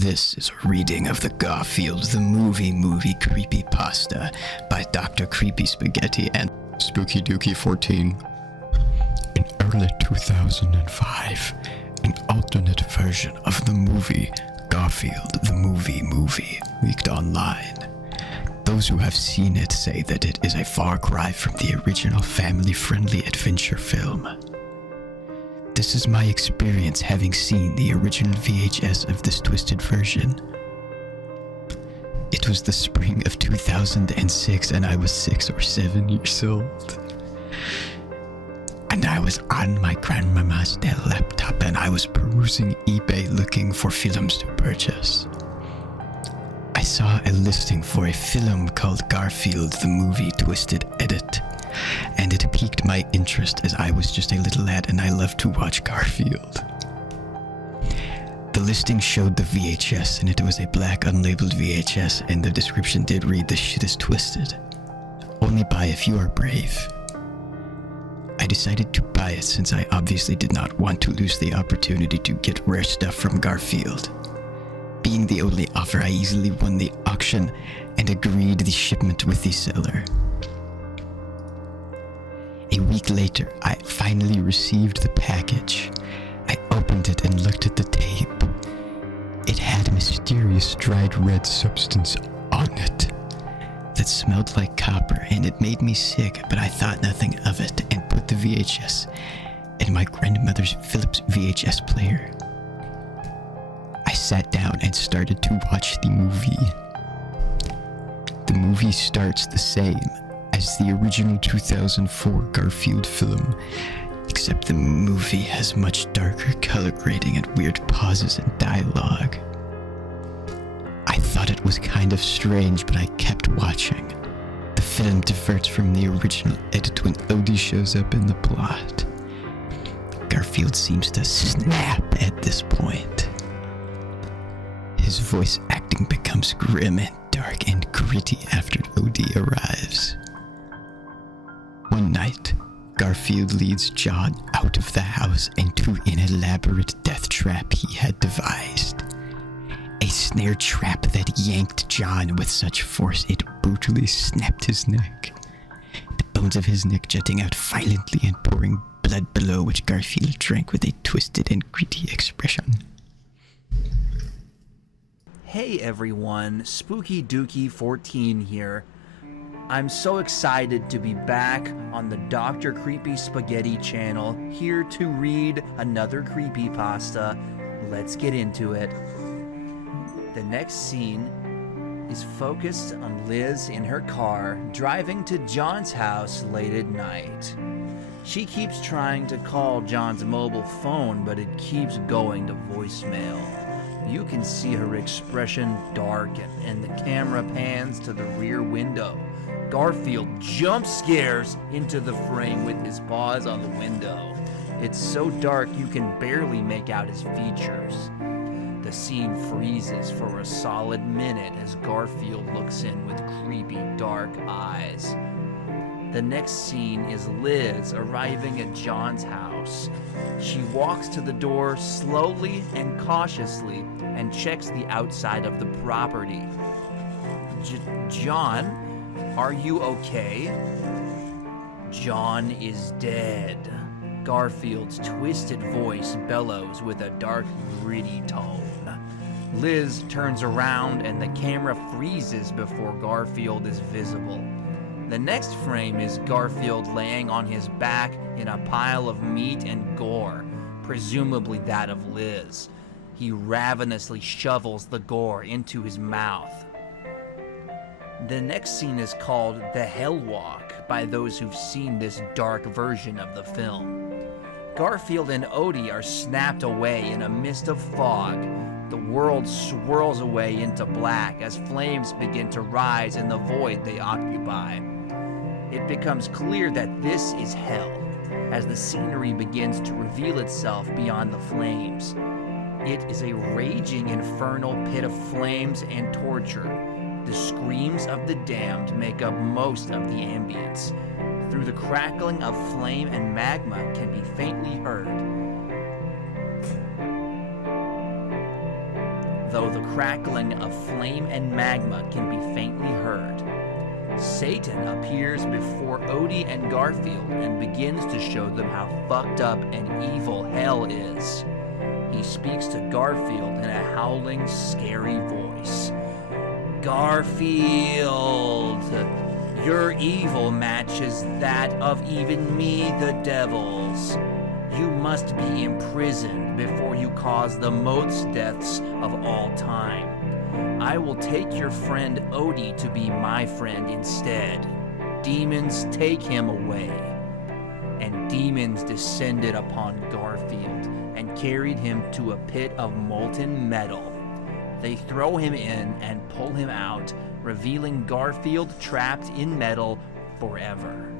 This is a reading of the Garfield the movie Creepypasta by Dr. Creepy Spaghetti and Spooky Dookie 14. In early 2005, an alternate version of the movie Garfield the movie leaked online. Those who have seen it say that it is a far cry from the original family-friendly adventure film. This is my experience having seen the original VHS of this twisted version. It was the spring of 2006 and I was 6 or 7 years old. And I was on my grandmama's Dell laptop and I was perusing eBay looking for films to purchase. I saw a listing for a film called Garfield the movie Twisted Edit, and it piqued my interest as I was just a little lad and I loved to watch Garfield. The listing showed the VHS and it was a black unlabeled VHS, and the description did read, "The shit is twisted. Only buy if you are brave." I decided to buy it since I obviously did not want to lose the opportunity to get rare stuff from Garfield. Being the only offer, I easily won the auction and agreed the shipment with the seller. A week later, I finally received the package. I opened it and looked at the tape. It had a mysterious dried red substance on it that smelled like copper, and it made me sick, but I thought nothing of it and put the VHS in my grandmother's Philips VHS player. I sat down and started to watch the movie. The movie starts the same as the original 2004 Garfield film, except the movie has much darker color grading and weird pauses and dialogue. I thought it was kind of strange, but I kept watching. The film diverts from the original edit when Odie shows up in the plot. Garfield seems to snap at this point. His voice acting becomes grim and dark and gritty after Odie arrives. One night, Garfield leads John out of the house into an elaborate death trap he had devised. A snare trap that yanked John with such force it brutally snapped his neck, the bones of his neck jutting out violently and pouring blood below, which Garfield drank with a twisted and gritty expression. Hey everyone, Spooky Dookie 14 here. I'm so excited to be back on the Dr. Creepy Spaghetti channel, here to read another creepypasta. Let's get into it. The next scene is focused on Liz in her car, driving to John's house late at night. She keeps trying to call John's mobile phone, but it keeps going to voicemail. You can see her expression darken, and the camera pans to the rear window. Garfield jump scares into the frame with his paws on the window. It's so dark you can barely make out his features. The scene freezes for a solid minute as Garfield looks in with creepy dark eyes. The next scene is Liz arriving at John's house. She walks to the door slowly and cautiously and checks the outside of the property. John, are you okay? John is dead. Garfield's twisted voice bellows with a dark, gritty tone. Liz turns around and the camera freezes before Garfield is visible. The next frame is Garfield laying on his back in a pile of meat and gore, presumably that of Liz. He ravenously shovels the gore into his mouth. The next scene is called The Hell Walk by those who've seen this dark version of the film. Garfield and Odie are snapped away in a mist of fog. The world swirls away into black as flames begin to rise in the void they occupy. It becomes clear that this is hell, as the scenery begins to reveal itself beyond the flames. It is a raging infernal pit of flames and torture. The screams of the damned make up most of the ambience. Through the crackling of flame and magma can be faintly heard. though the crackling of flame and magma can be faintly heard. Satan appears before Odie and Garfield and begins to show them how fucked up and evil hell is. He speaks to Garfield in a howling, scary voice. Garfield, your evil matches that of even me, the devil's. You must be imprisoned before you cause the most deaths of all time. I will take your friend Odie to be my friend instead. Demons, take him away. And demons descended upon Garfield and carried him to a pit of molten metal. They throw him in and pull him out, revealing Garfield trapped in metal forever.